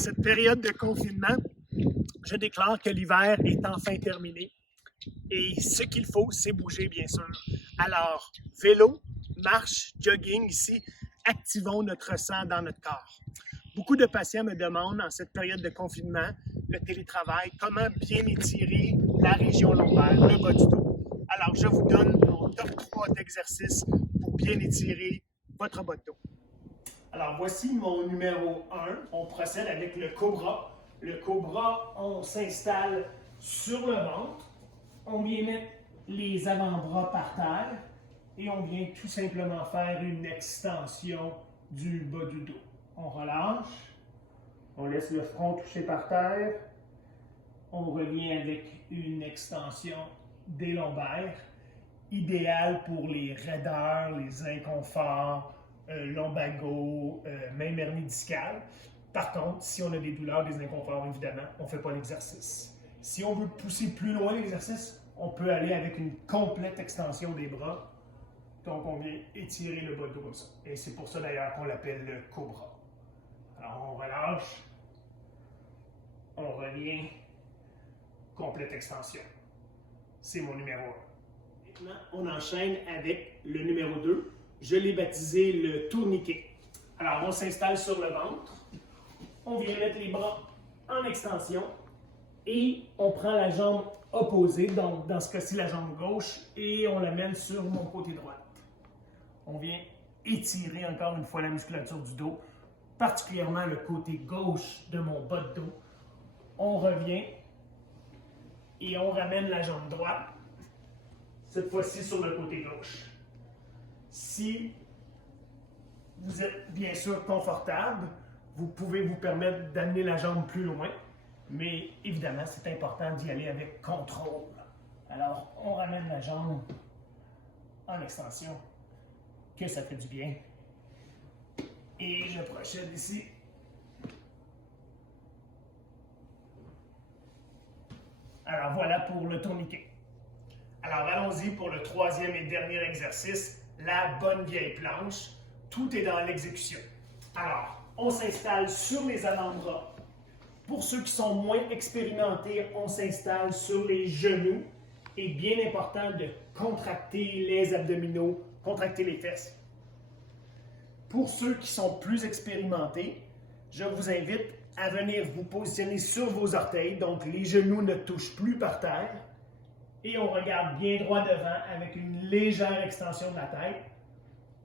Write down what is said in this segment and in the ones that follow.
cette période de confinement, je déclare que l'hiver est enfin terminé. Et ce qu'il faut, c'est bouger, bien sûr. Alors, vélo, marche, jogging ici, activons notre sang dans notre corps. Beaucoup de patients me demandent en cette période de confinement, le télétravail, comment bien étirer la région lombaire, le bas du dos. Alors, je vous donne mon top 3 d'exercices pour bien étirer votre bas de dos. Alors, voici mon numéro 1. On procède avec le cobra. Le cobra, on s'installe sur le ventre. On vient mettre les avant-bras par terre et on vient tout simplement faire une extension du bas du dos. On relâche, on laisse le front toucher par terre, on revient avec une extension des lombaires, idéal pour les raideurs, les inconforts, lombago, même hernie discale. Par contre, si on a des douleurs, des inconforts, évidemment, on ne fait pas l'exercice. Si on veut pousser plus loin l'exercice, on peut aller avec une complète extension des bras. Donc, on vient étirer le bas de dos comme ça. Et c'est pour ça d'ailleurs qu'on l'appelle le cobra. Alors, on relâche. On revient. Complète extension. C'est mon numéro 1. Maintenant, on enchaîne avec le numéro 2. Je l'ai baptisé le tourniquet. Alors, on s'installe sur le ventre. On vient mettre les bras en extension. Et on prend la jambe opposée, donc dans ce cas-ci la jambe gauche, et on l'amène sur mon côté droit. On vient étirer encore une fois la musculature du dos, particulièrement le côté gauche de mon bas de dos. On revient et on ramène la jambe droite, cette fois-ci sur le côté gauche. Si vous êtes bien sûr confortable, vous pouvez vous permettre d'amener la jambe plus loin. Mais évidemment, c'est important d'y aller avec contrôle. Alors, on ramène la jambe en extension, que ça fait du bien. Et je procède ici. Alors, voilà pour le tourniquet. Alors, allons-y pour le troisième et dernier exercice, la bonne vieille planche. Tout est dans l'exécution. Alors, on s'installe sur les avant-bras. Pour ceux qui sont moins expérimentés, on s'installe sur les genoux. Et bien important de contracter les abdominaux, contracter les fesses. Pour ceux qui sont plus expérimentés, je vous invite à venir vous positionner sur vos orteils, donc les genoux ne touchent plus par terre. Et on regarde bien droit devant avec une légère extension de la tête.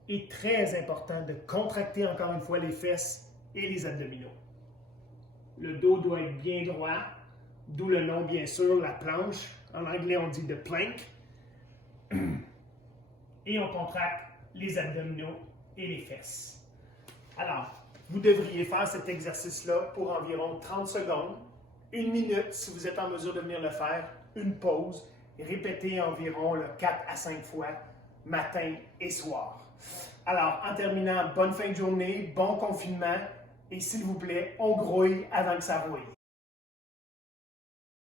Et très important de contracter encore une fois les fesses et les abdominaux. Le dos doit être bien droit, d'où le nom, bien sûr, la planche. En anglais, on dit the plank. Et on contracte les abdominaux et les fesses. Alors, vous devriez faire cet exercice-là pour environ 30 secondes, 1 minute si vous êtes en mesure de venir le faire, une pause, et répétez environ 4 à 5 fois, matin et soir. Alors, en terminant, bonne fin de journée, bon confinement. Et s'il vous plaît, on grouille avant que ça rouille.